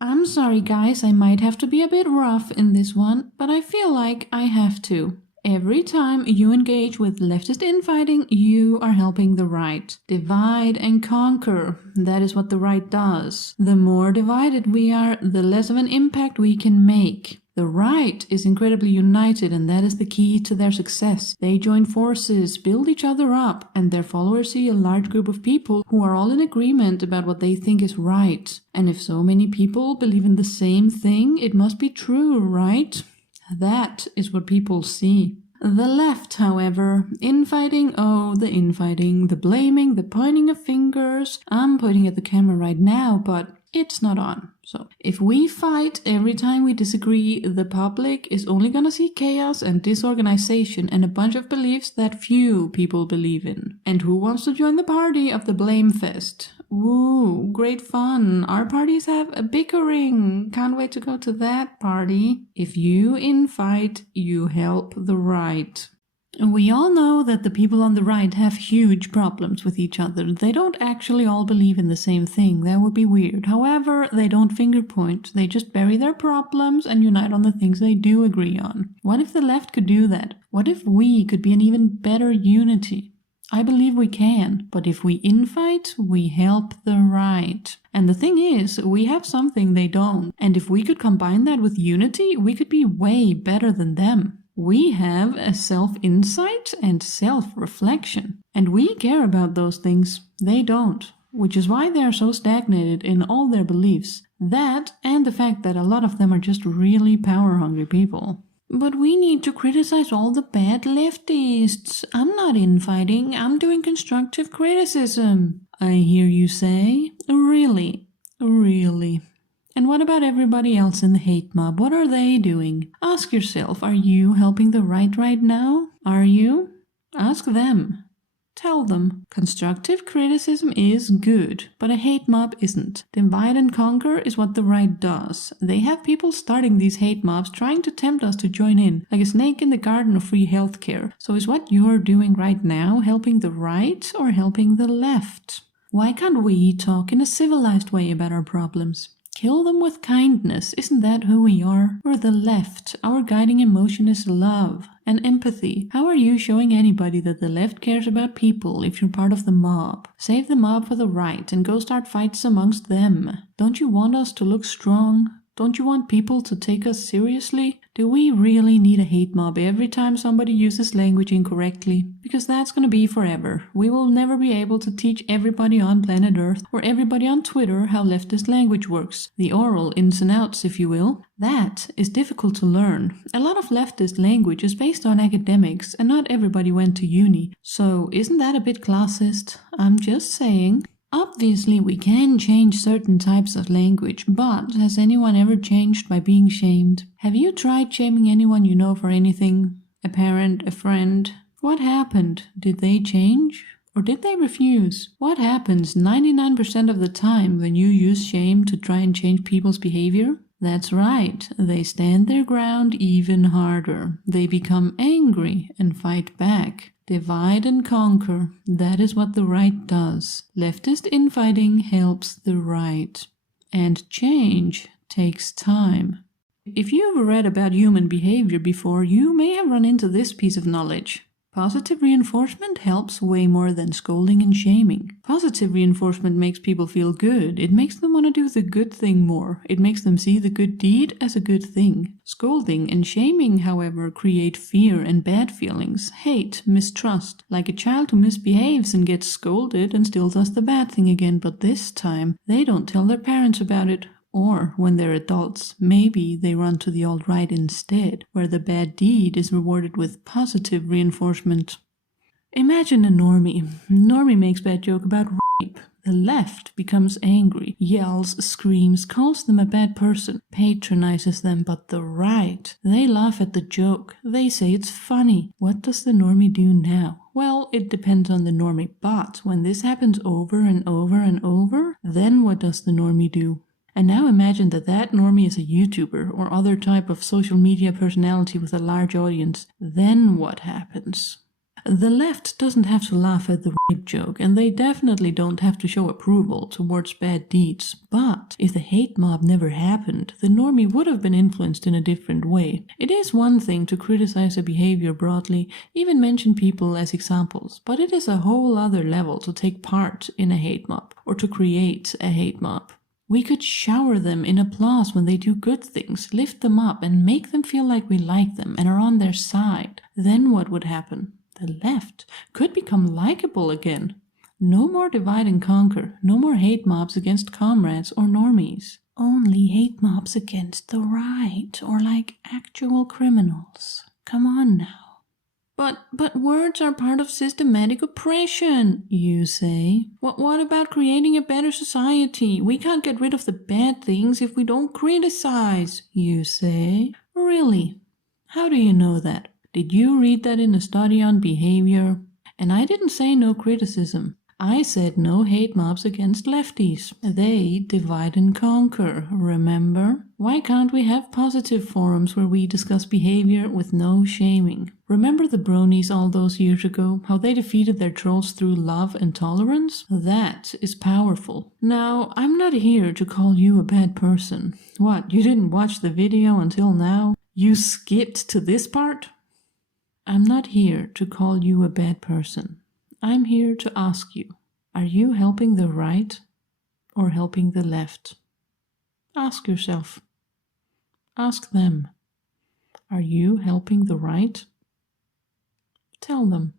I'm sorry guys, I might have to be a bit rough in this one, but I feel like I have to. Every time you engage with leftist infighting, you are helping the right. Divide and conquer. That is what the right does. The more divided we are, the less of an impact we can make. The right is incredibly united, and that is the key to their success. They join forces, build each other up, and their followers see a large group of people who are all in agreement about what they think is right. And if so many people believe in the same thing, it must be true, right? That is what people see. The left, however, infighting, the infighting, the blaming, the pointing of fingers. I'm pointing at the camera right now, but it's not on. So if we fight every time we disagree, the public is only gonna see chaos and disorganization and a bunch of beliefs that few people believe in. And who wants to join the party of the blame fest? Woo, great fun. Our parties have a bickering. Can't wait to go to that party. If you infight, you help the right. We all know that the people on the right have huge problems with each other. They don't actually all believe in the same thing. That would be weird. However, they don't finger point. They just bury their problems and unite on the things they do agree on. What if the left could do that? What if we could be an even better unity? I believe we can, but if we infight, we help the right. And the thing is, we have something they don't. And if we could combine that with unity, we could be way better than them. We have a self-insight and self-reflection. And we care about those things. They don't. Which is why they are so stagnated in all their beliefs. That and the fact that a lot of them are just really power-hungry people. But we need to criticize all the bad leftists. I'm not infighting, I'm doing constructive criticism. I hear you say. Really? Really? And what about everybody else in the hate mob? What are they doing? Ask yourself, are you helping the right now? Are you? Ask them. Tell them. Constructive criticism is good, but a hate mob isn't. Divide and conquer is what the right does. They have people starting these hate mobs trying to tempt us to join in, like a snake in the garden of free healthcare. So is what you're doing right now helping the right or helping the left? Why can't we talk in a civilized way about our problems? Kill them with kindness. Isn't that who we are? We're the left. Our guiding emotion is love and empathy. How are you showing anybody that the left cares about people if you're part of the mob? Save the mob for the right and go start fights amongst them. Don't you want us to look strong? Don't you want people to take us seriously? Do we really need a hate mob every time somebody uses language incorrectly? Because that's gonna be forever. We will never be able to teach everybody on planet Earth or everybody on Twitter how leftist language works. The oral ins and outs, if you will. That is difficult to learn. A lot of leftist language is based on academics and not everybody went to uni. So isn't that a bit classist? I'm just saying. Obviously, we can change certain types of language, but has anyone ever changed by being shamed? Have you tried shaming anyone you know for anything? A parent, a friend? What happened? Did they change? Or did they refuse? What happens 99% of the time when you use shame to try and change people's behavior? That's right, they stand their ground even harder. They become angry and fight back. Divide and conquer. That is what the right does. Leftist infighting helps the right. And change takes time. If you've read about human behavior before, you may have run into this piece of knowledge. Positive reinforcement helps way more than scolding and shaming. Positive reinforcement makes people feel good. It makes them want to do the good thing more. It makes them see the good deed as a good thing. Scolding and shaming, however, create fear and bad feelings, hate, mistrust, like a child who misbehaves and gets scolded and still does the bad thing again, but this time they don't tell their parents about it. Or, when they're adults, maybe they run to the alt-right instead, where the bad deed is rewarded with positive reinforcement. Imagine a normie. Normie makes bad joke about rape. The left becomes angry, yells, screams, calls them a bad person, patronizes them, but the right, they laugh at the joke. They say it's funny. What does the normie do now? Well, it depends on the normie, but when this happens over and over and over, then what does the normie do? And now imagine that that normie is a YouTuber or other type of social media personality with a large audience. Then what happens? The left doesn't have to laugh at the rape joke, and they definitely don't have to show approval towards bad deeds. But if the hate mob never happened, the normie would have been influenced in a different way. It is one thing to criticize a behavior broadly, even mention people as examples, but it is a whole other level to take part in a hate mob, or to create a hate mob. We could shower them in applause when they do good things, lift them up and make them feel like we like them and are on their side. Then what would happen? The left could become likable again. No more divide and conquer, no more hate mobs against comrades or normies. Only hate mobs against the right, or like actual criminals. Come on now. But words are part of systematic oppression, you say. What about creating a better society? We can't get rid of the bad things if we don't criticize, you say. Really? How do you know that? Did you read that in a study on behavior? And I didn't say no criticism. I said no hate mobs against lefties. They divide and conquer, remember? Why can't we have positive forums where we discuss behavior with no shaming? Remember the bronies all those years ago? How they defeated their trolls through love and tolerance? That is powerful. Now, I'm not here to call you a bad person. What, you didn't watch the video until now? You skipped to this part? I'm not here to call you a bad person. I'm here to ask you, are you helping the right or helping the left? Ask yourself. Ask them. Are you helping the right? Tell them.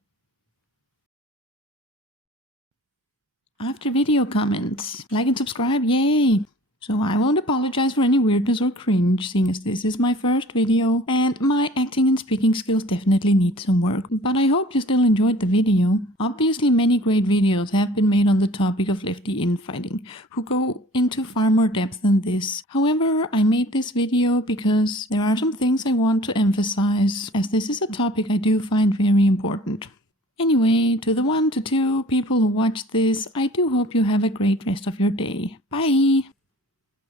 After video comments, like and subscribe, yay! So I won't apologize for any weirdness or cringe, seeing as this is my first video, and my acting and speaking skills definitely need some work. But I hope you still enjoyed the video. Obviously many great videos have been made on the topic of Leftie infighting, who go into far more depth than this. However, I made this video because there are some things I want to emphasize, as this is a topic I do find very important. Anyway, to the 1 to 2 people who watched this, I do hope you have a great rest of your day. Bye!